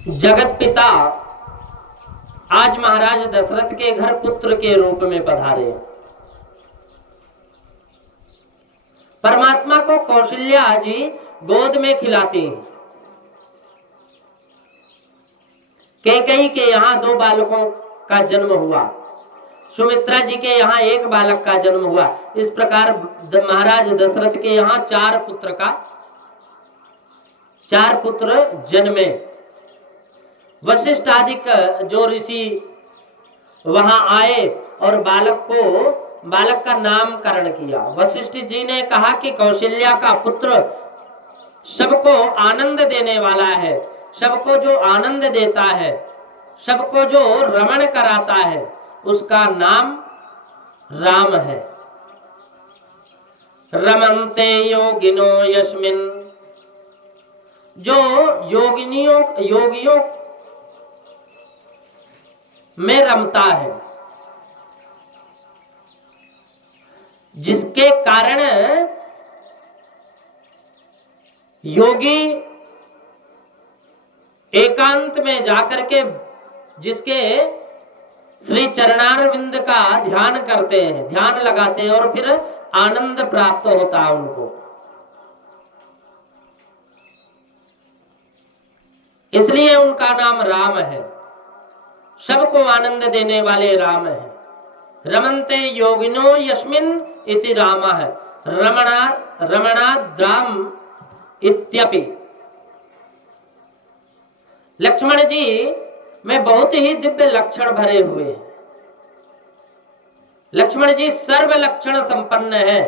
जगत पिता आज महाराज दशरथ के घर पुत्र के रूप में पधारे। परमात्मा को कौशल्या जी गोद में खिलाती हैं। कैकेयी के यहाँ 2 बालकों का जन्म हुआ, सुमित्रा जी के यहाँ 1 बालक का जन्म हुआ। इस प्रकार महाराज दशरथ के यहाँ 4 पुत्र जन्मे। वशिष्ठ आदि जो ऋषि वहां आए और बालक का नामकरण किया। वशिष्ठ जी ने कहा कि कौशल्या का पुत्र सबको आनंद देने वाला है, सबको जो आनंद देता है, सबको जो रमण कराता है, उसका नाम राम है। रमन्ते योगिनो यस्मिन, जो योगियों में रमता है, जिसके कारण योगी एकांत में जाकर के जिसके श्री चरणारविंद का ध्यान करते हैं, ध्यान लगाते हैं और फिर आनंद प्राप्त होता है उनको। इसलिए उनका नाम राम है, सबको आनंद देने वाले राम है। रमन्ते योगिनो यस्मिन इति रामः रमणाद्राम इत्यपि। लक्ष्मण जी में बहुत ही दिव्य लक्षण भरे हुए हैं। लक्ष्मण जी सर्व लक्षण संपन्न है।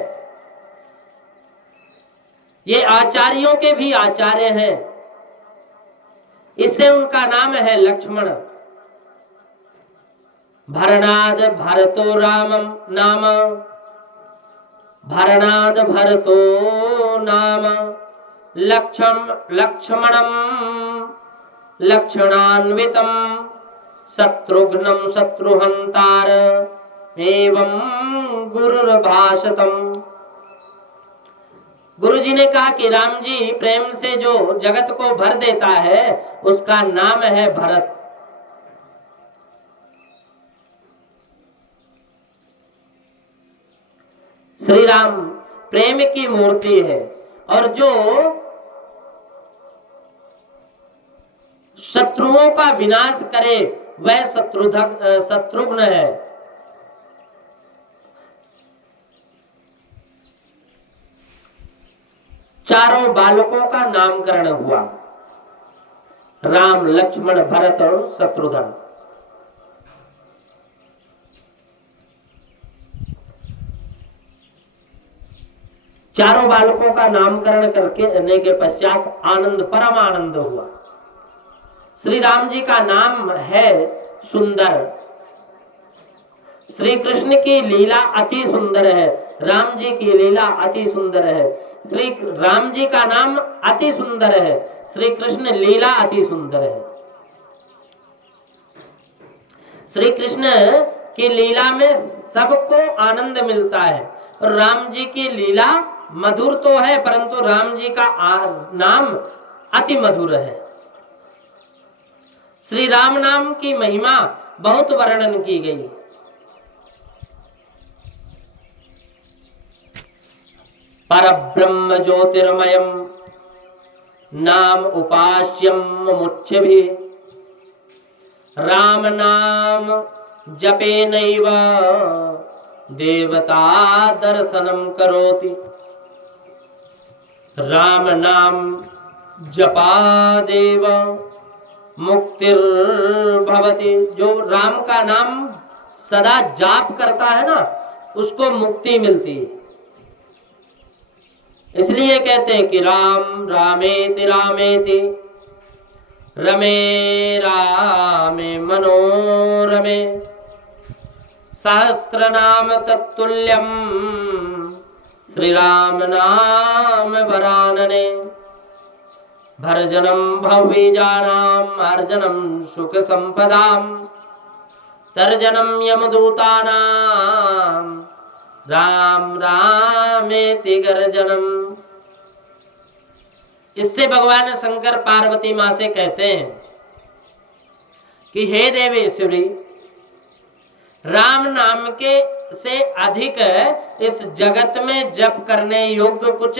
ये आचार्यों के भी आचार्य हैं, इससे उनका नाम है लक्ष्मण। भरणाद भरतो रामम नाम, भरणाद भरतो नाम लक्ष्मणम लक्षणान्वितम शत्रुघ्नं शत्रुहंतार एवं गुरुर्भाषतम। गुरु जी ने कहा कि राम जी प्रेम से जो जगत को भर देता है उसका नाम है भरत। श्री राम प्रेम की मूर्ति है और जो शत्रुओं का विनाश करे वह शत्रुघ्न है। चारों बालकों का नामकरण हुआ, राम, लक्ष्मण, भरत और शत्रुघ्न। चारों बालकों का नामकरण करने के पश्चात आनंद, परम आनंद हुआ। श्री राम जी का नाम है सुंदर। श्री कृष्ण की लीला अति सुंदर है, राम जी की लीला अति सुंदर है। श्री राम जी का नाम अति सुंदर है, श्री कृष्ण लीला अति सुंदर है। श्री कृष्ण की लीला में सबको आनंद मिलता है और राम जी की लीला मधुर तो है परंतु राम जी का नाम अति मधुर है। श्री राम नाम की महिमा बहुत वर्णन की गई। परब्रह्म ज्योतिर्मयम नाम उपास्यम मुमुक्षुभिः राम नाम जपे नैव देवता दर्शनम करोति। राम नाम जपादेव मुक्तिर्भवति। जो राम का नाम सदा जाप करता है ना उसको मुक्ति मिलती है। इसलिए कहते हैं कि राम रामेति रामेति रमे रामे मनोरमे सहस्त्र नाम तत्तुल्यम श्री राम नाम वरानने। भर्जनम भव्यजानाम अर्जनम सुख संपदाम तर्जनम यमदूतानाम राम रामेति गर्जनम। इससे भगवान शंकर पार्वती माँ से कहते हैं कि हे देवेश्वरी, राम नाम के से अधिक इस जगत में जप करने योग्य कुछ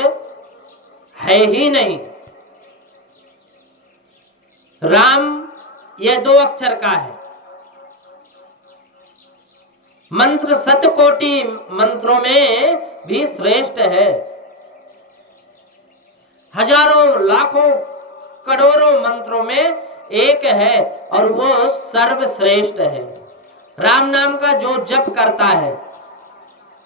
है ही नहीं। राम यह 2 अक्षर का है। मंत्र 7 कोटि मंत्रों में भी श्रेष्ठ है। हजारों लाखों करोड़ों मंत्रों में एक है और वो सर्वश्रेष्ठ है। राम नाम का जो जप करता है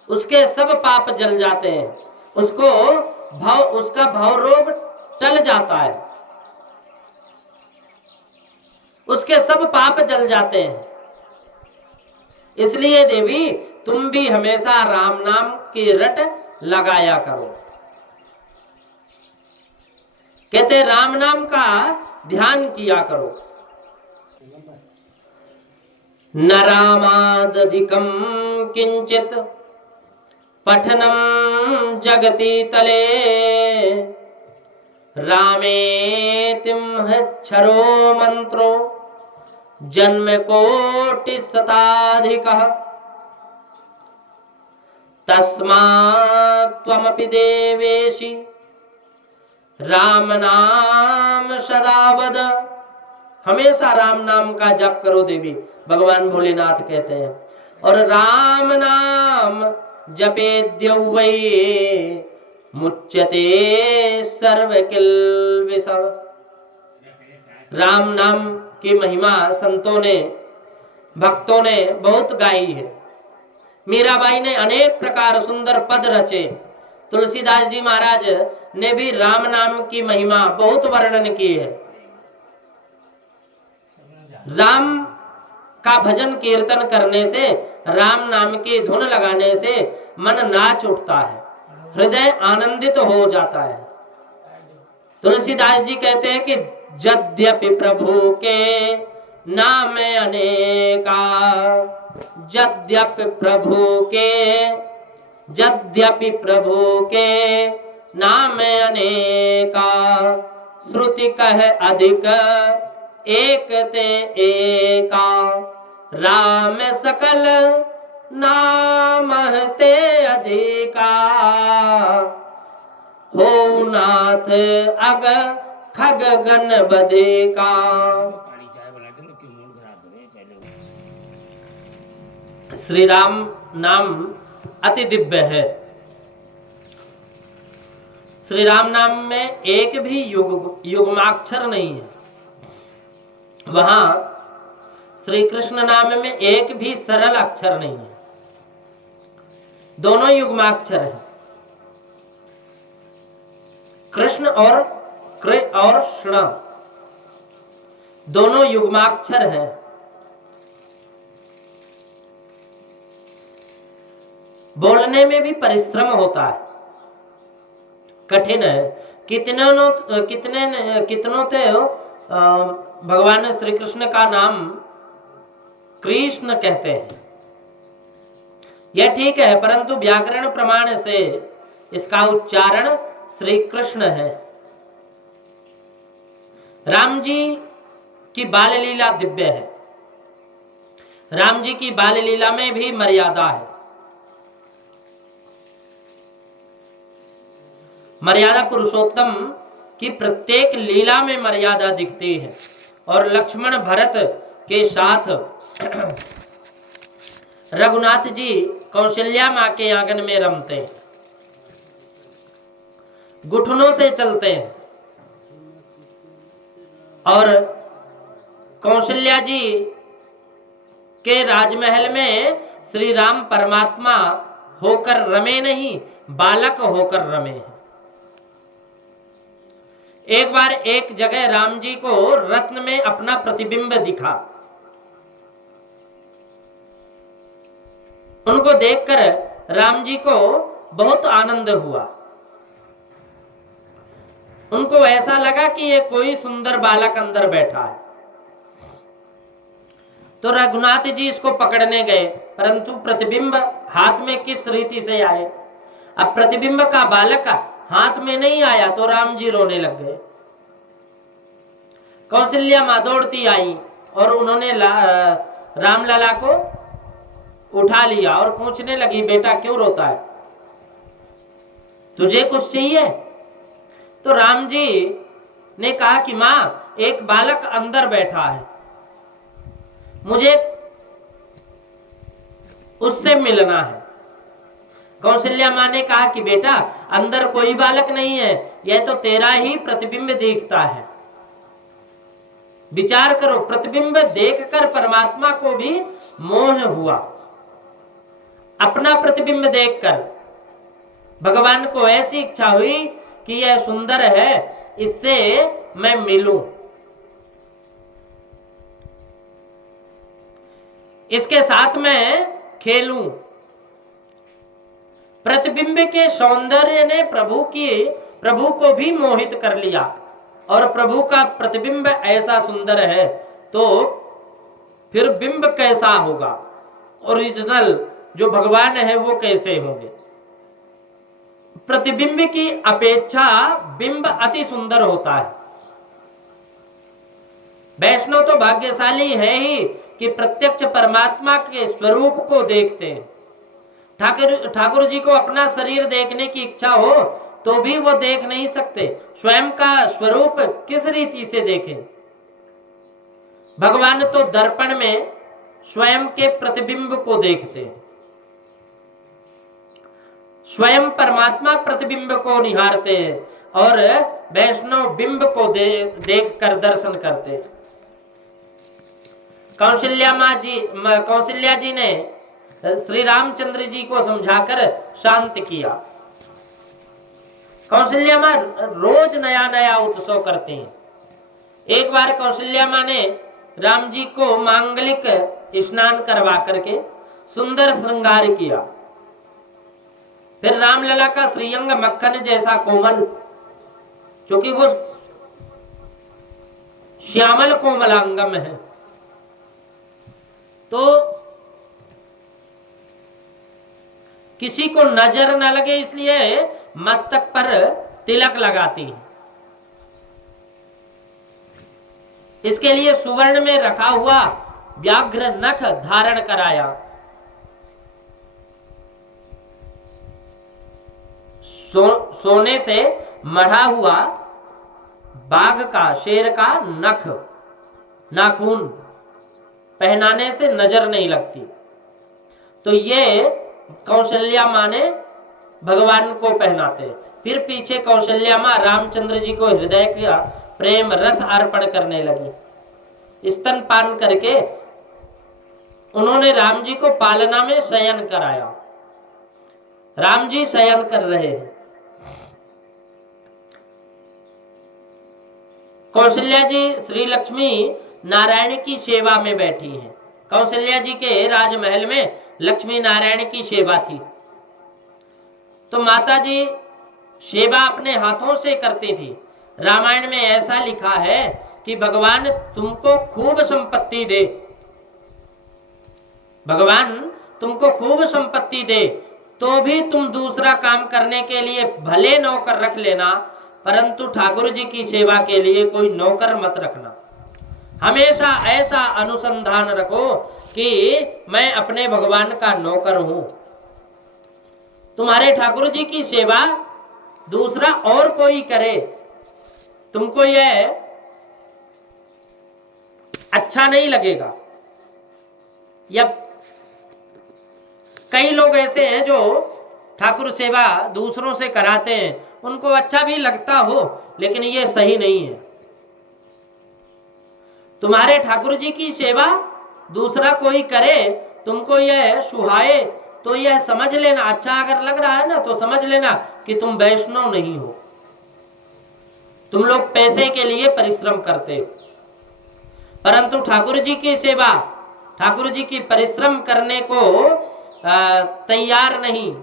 उसके सब पाप जल जाते हैं, उसका भव रोग टल जाता है, उसके सब पाप जल जाते हैं। इसलिए देवी, तुम भी हमेशा राम नाम की रट लगाया करो। कहते राम नाम का ध्यान किया करो। न रामादधिकं किंचित पठनम जगति तले, रामेतिम क्षरो मंत्रो जन्म कोटि शताधिकः, तस्मात् त्वमपि देवेशि राम नाम सदा वद। हमेशा राम नाम का जप करो देवी, भगवान भोलेनाथ कहते हैं। और राम नाम जपेद्य वै मुच्यते सर्व किल्बिषम्। राम नाम की महिमा संतों ने, भक्तों ने बहुत गाई है। मीराबाई ने अनेक प्रकार सुंदर पद रचे। तुलसीदास जी महाराज ने भी राम नाम की महिमा बहुत वर्णन की है। राम का भजन कीर्तन करने से, राम नाम की धुन लगाने से मन नाच उठता है, हृदय आनंदित हो जाता है। तुलसीदास जी कहते हैं कि यद्यपि प्रभु के नाम अनेका, यद्यपि प्रभु के नाम अनेका, श्रुति कह अधिक एक ते एका, राम सकल नाम ते अधिका, हो नाथ अग खग गण बधिका। श्री राम नाम अति दिव्य है। श्री राम नाम में एक भी युग्माक्षर नहीं है। वहां श्री कृष्ण नाम में एक भी सरल अक्षर नहीं है, दोनों युग्माक्षर है। कृष्ण और कृ और श्ण दोनों युग्माक्षर हैं। बोलने में भी परिश्रम होता है, कठिन है। कितनों भगवान श्री कृष्ण का नाम कृष्ण कहते हैं, यह ठीक है, परंतु व्याकरण प्रमाण से इसका उच्चारण श्री कृष्ण है। राम जी की बाल लीला दिव्य है। राम जी की बाल लीला में भी मर्यादा है। मर्यादा पुरुषोत्तम की प्रत्येक लीला में मर्यादा दिखती है। और लक्ष्मण भरत के साथ रघुनाथ जी कौशल्या माँ के आंगन में रमते हैं, घुटनों से चलते हैं। और कौशल्या जी के राजमहल में श्री राम परमात्मा होकर रमे नहीं, बालक होकर रमे हैं। एक बार एक जगह राम जी को रत्न में अपना प्रतिबिंब दिखा। उनको देखकर राम जी को बहुत आनंद हुआ। उनको ऐसा लगा कि ये कोई सुंदर बालक अंदर बैठा है। तो रघुनाथ जी इसको पकड़ने गए, परंतु प्रतिबिंब हाथ में किस रीति से आए। अब प्रतिबिंब का बालक हाथ में नहीं आया तो राम जी रोने लग गए। कौशल्या माँ दौड़ती आई और उन्होंने रामलला को उठा लिया और पूछने लगी, बेटा क्यों रोता है, तुझे कुछ चाहिए? तो राम जी ने कहा कि माँ, एक बालक अंदर बैठा है, मुझे उससे मिलना है। कौशल्या माँ ने कहा कि बेटा, अंदर कोई बालक नहीं है, यह तो तेरा ही प्रतिबिंब दिखता है। विचार करो, प्रतिबिंब देखकर परमात्मा को भी मोह हुआ। अपना प्रतिबिंब देखकर भगवान को ऐसी इच्छा हुई कि यह सुंदर है, इससे मैं मिलूं, इसके साथ मैं खेलूं। प्रतिबिंब के सौंदर्य ने प्रभु को भी मोहित कर लिया, और प्रभु का प्रतिबिंब ऐसा सुंदर है तो फिर बिंब कैसा होगा, ओरिजिनल जो भगवान है वो कैसे होंगे। प्रतिबिंब की अपेक्षा बिंब अति सुंदर होता है। वैष्णव तो भाग्यशाली है ही कि प्रत्यक्ष परमात्मा के स्वरूप को देखते हैं। ठाकुर जी को अपना शरीर देखने की इच्छा हो तो भी वो देख नहीं सकते, स्वयं का स्वरूप किस रीति से देखें। भगवान तो दर्पण में स्वयं के प्रतिबिंब को देखते हैं, स्वयं परमात्मा प्रतिबिंब को निहारते हैं और वैष्णव बिंब को देख कर दर्शन करते हैं। कौशल्या जी ने श्री रामचंद्र जी को समझाकर शांत किया। कौशल्या माँ रोज नया नया उत्सव करते हैं। एक बार कौशल्या माँ ने राम जी को मांगलिक स्नान करवा करके सुंदर श्रृंगार किया। फिर रामलला का श्रीअंग मक्खन जैसा कोमल, क्योंकि वो श्यामल कोमलांगम है, तो किसी को नजर न लगे इसलिए मस्तक पर तिलक लगाती है। इसके लिए सुवर्ण में रखा हुआ व्याघ्र नख धारण कराया। सोने से मढ़ा हुआ बाघ का, शेर का नाखून पहनाने से नजर नहीं लगती। तो ये कौशल्या माँ ने भगवान को पहनाते हैं। फिर पीछे कौशल्या माँ रामचंद्र जी को हृदय का प्रेम रस अर्पण करने लगी। स्तनपान करके उन्होंने राम जी को पालना में शयन कराया। राम जी शयन कर रहे हैं, कौशल्या जी श्री लक्ष्मी नारायण की सेवा में बैठी हैं। कौशल्या जी के राजमहल में लक्ष्मी नारायण की सेवा थी, तो माता जी सेवा अपने हाथों से करती थी। रामायण में ऐसा लिखा है कि भगवान तुमको खूब संपत्ति दे, भगवान तुमको खूब संपत्ति दे, तो भी तुम दूसरा काम करने के लिए भले नौकर रख लेना, परंतु ठाकुर जी की सेवा के लिए कोई नौकर मत रखना। हमेशा ऐसा अनुसंधान रखो कि मैं अपने भगवान का नौकर हूं। तुम्हारे ठाकुर जी की सेवा दूसरा और कोई करे, तुमको यह अच्छा नहीं लगेगा। या कई लोग ऐसे हैं जो ठाकुर सेवा दूसरों से कराते हैं, उनको अच्छा भी लगता हो, लेकिन ये सही नहीं है। तुम्हारे ठाकुर जी की सेवा दूसरा कोई करे, तुमको यह सुहाए, तो यह समझ लेना, अच्छा अगर लग रहा है ना तो समझ लेना कि तुम वैष्णव नहीं हो। तुम लोग पैसे के लिए परिश्रम करते हो, परंतु ठाकुर जी की सेवा, ठाकुर जी की परिश्रम करने को तैयार नहीं।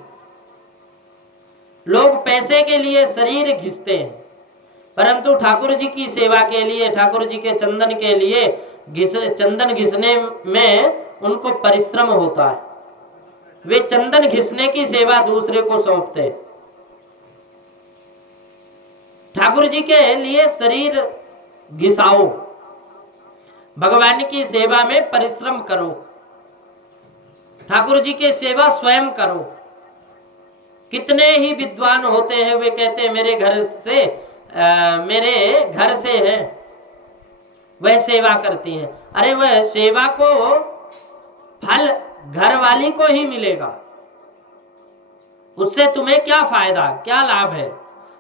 लोग पैसे के लिए शरीर घिसते हैं, परंतु ठाकुर जी की सेवा के लिए, ठाकुर जी के चंदन के लिए चंदन घिसने में उनको परिश्रम होता है। वे चंदन घिसने की सेवा दूसरे को सौंपते हैं। ठाकुर जी के लिए शरीर घिसाओ, भगवान की सेवा में परिश्रम करो, ठाकुर जी की सेवा स्वयं करो। कितने ही विद्वान होते हैं, वे कहते हैं मेरे घर से हैं, वह सेवा करती हैं। अरे वह सेवा को फल घर वाली को ही मिलेगा, उससे तुम्हें क्या फायदा, क्या लाभ है?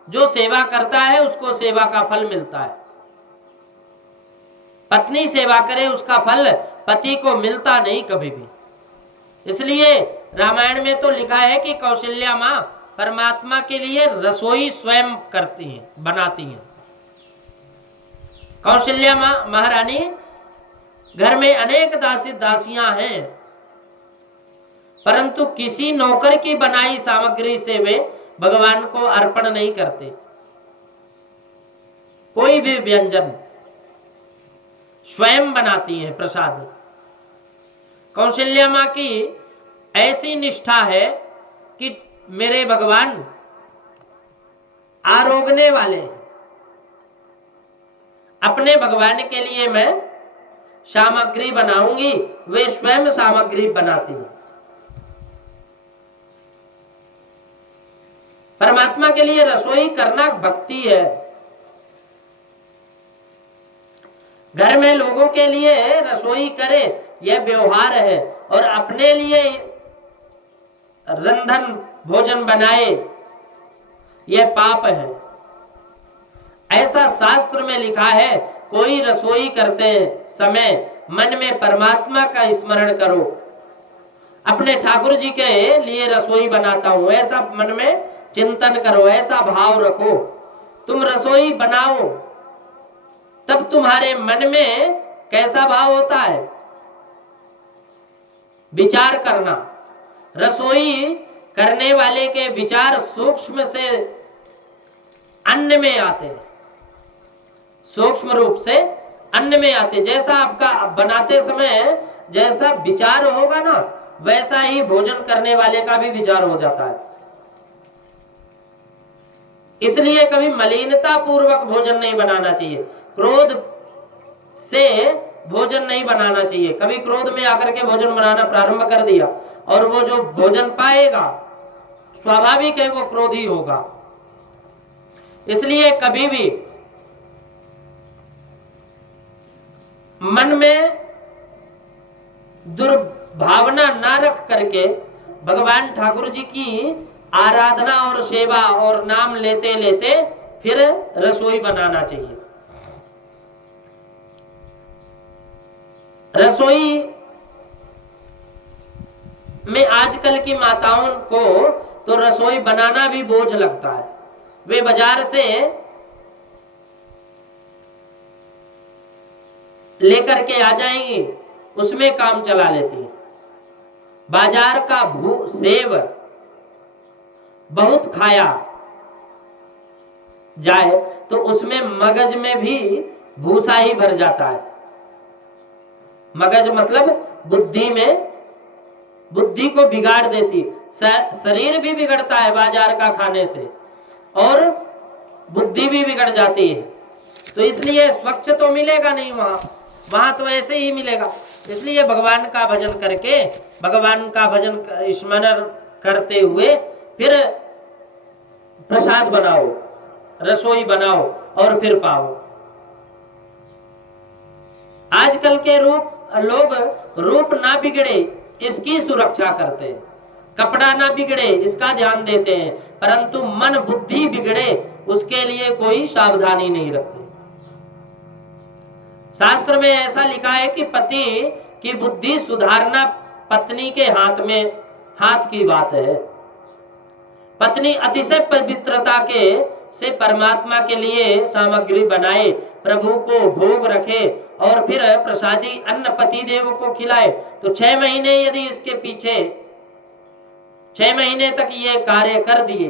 जो सेवा करता है उसको सेवा का फल मिलता है। पत्नी सेवा करे उसका फल पति को मिलता नहीं कभी भी। इसलिए रामायण में तो लिखा है कि कौशल्या माँ परमात्मा के लिए रसोई स्वयं करती हैं, बनाती हैं। कौशल्या माँ महारानी, घर में अनेक दासी दासियां हैं, परंतु किसी नौकर की बनाई सामग्री से वे भगवान को अर्पण नहीं करते। कोई भी व्यंजन स्वयं बनाती हैं प्रसाद। कौशल्या माँ की ऐसी निष्ठा है कि मेरे भगवान आरोगने वाले हैं, अपने भगवान के लिए मैं सामग्री बनाऊंगी, वे स्वयं सामग्री बनाती हैं। परमात्मा के लिए रसोई करना भक्ति है। घर में लोगों के लिए रसोई करे यह व्यवहार है, और अपने लिए रंधन भोजन बनाए यह पाप है। ऐसा शास्त्र में लिखा है, कोई रसोई करते समय मन में परमात्मा का स्मरण करो। अपने ठाकुर जी के लिए रसोई बनाता हूं, ऐसा मन में चिंतन करो, ऐसा भाव रखो। तुम रसोई बनाओ तब तुम्हारे मन में कैसा भाव होता है? विचार करना। रसोई करने वाले के विचार सूक्ष्म से अन्न में आते हैं, सूक्ष्म रूप से अन्न में आते। जैसा आपका बनाते समय जैसा विचार होगा ना, वैसा ही भोजन करने वाले का भी विचार हो जाता है। इसलिए कभी मलिनता पूर्वक भोजन नहीं बनाना चाहिए, क्रोध से भोजन नहीं बनाना चाहिए। कभी क्रोध में आकर के भोजन बनाना प्रारंभ कर दिया, और वो जो भोजन पाएगा स्वाभाविक है वो क्रोधी होगा। इसलिए कभी भी मन में दुर्भावना ना रख करके भगवान ठाकुर जी की आराधना और सेवा और नाम लेते लेते फिर रसोई बनाना चाहिए। रसोई में आजकल की माताओं को तो रसोई बनाना भी बोझ लगता है। वे बाजार से लेकर के आ जाएंगी, उसमें काम चला लेती है। बाजार का सेव बहुत खाया जाए तो उसमें मगज में भी भूसा ही भर जाता है। मगज मतलब बुद्धि में, बुद्धि को बिगाड़ देती। शरीर भी बिगड़ता है बाजार का खाने से, और बुद्धि भी बिगड़ जाती है। तो इसलिए स्वच्छ तो मिलेगा नहीं, वहां तो ऐसे ही मिलेगा। इसलिए भगवान का भजन करके, भगवान का भजन स्मरण करते हुए फिर प्रसाद बनाओ, रसोई बनाओ और फिर पाओ। आजकल के लोग रूप ना बिगड़े इसकी सुरक्षा करते हैं, कपड़ा ना बिगड़े इसका ध्यान देते हैं, परंतु मन बुद्धि बिगड़े उसके लिए कोई सावधानी नहीं रखते। शास्त्र में ऐसा लिखा है कि पति की बुद्धि सुधारना पत्नी के हाथ की बात है। पत्नी अतिशय पवित्रता से परमात्मा के लिए सामग्री बनाए, प्रभु को भोग रखे और फिर प्रसादी अन्न पति देव को खिलाए, तो 6 महीने यदि इसके पीछे 6 महीने तक ये कार्य कर दिए,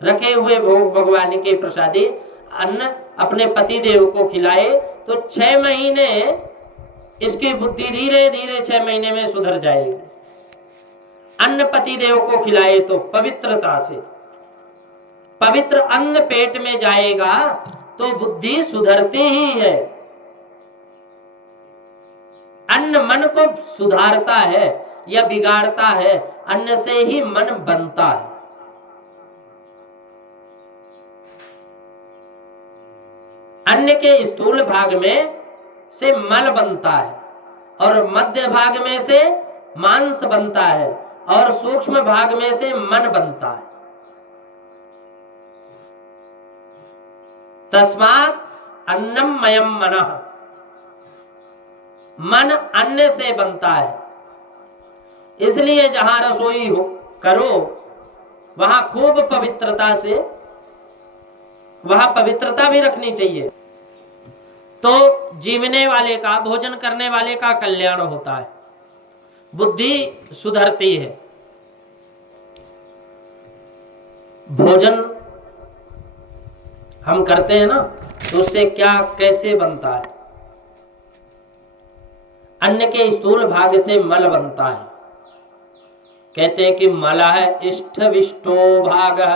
रखे हुए भोग भगवान के प्रसादी अन्न अपने पति देव को खिलाए, तो 6 महीने इसकी बुद्धि धीरे धीरे 6 महीने में सुधर जाएगी। अन्न पति देव को खिलाए तो पवित्रता से, पवित्र अन्न पेट में जाएगा तो बुद्धि सुधरती ही है। अन्न मन को सुधारता है या बिगाड़ता है, अन्न से ही मन बनता है। अन्न के स्थूल भाग में से मल बनता है और मध्य भाग में से मांस बनता है और सूक्ष्म भाग में से मन बनता है। तस्मात् अन्नमयम मनः, मन अन्न से बनता है। इसलिए जहां रसोई हो करो वहां खूब पवित्रता से, वहां पवित्रता भी रखनी चाहिए, तो जीवने वाले का, भोजन करने वाले का कल्याण होता है, बुद्धि सुधरती है। भोजन हम करते हैं ना, तो उससे क्या कैसे बनता है? अन्न के स्थूल भाग से मल बनता है। कहते हैं कि मलः इष्टविष्टो भागः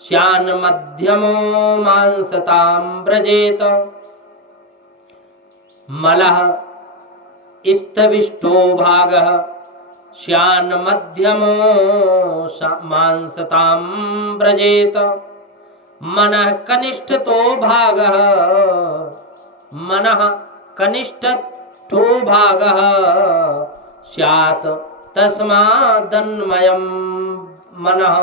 श्यान मध्यमो मांसतां व्रजेत। मलः इष्टविष्टो भागः श्यान मध्यमो मांसतां व्रजेत। मनः कनिष्ठतो भागः, मनः कनिष्ठतो भागः स्यात् तस्मादन्मयं मनः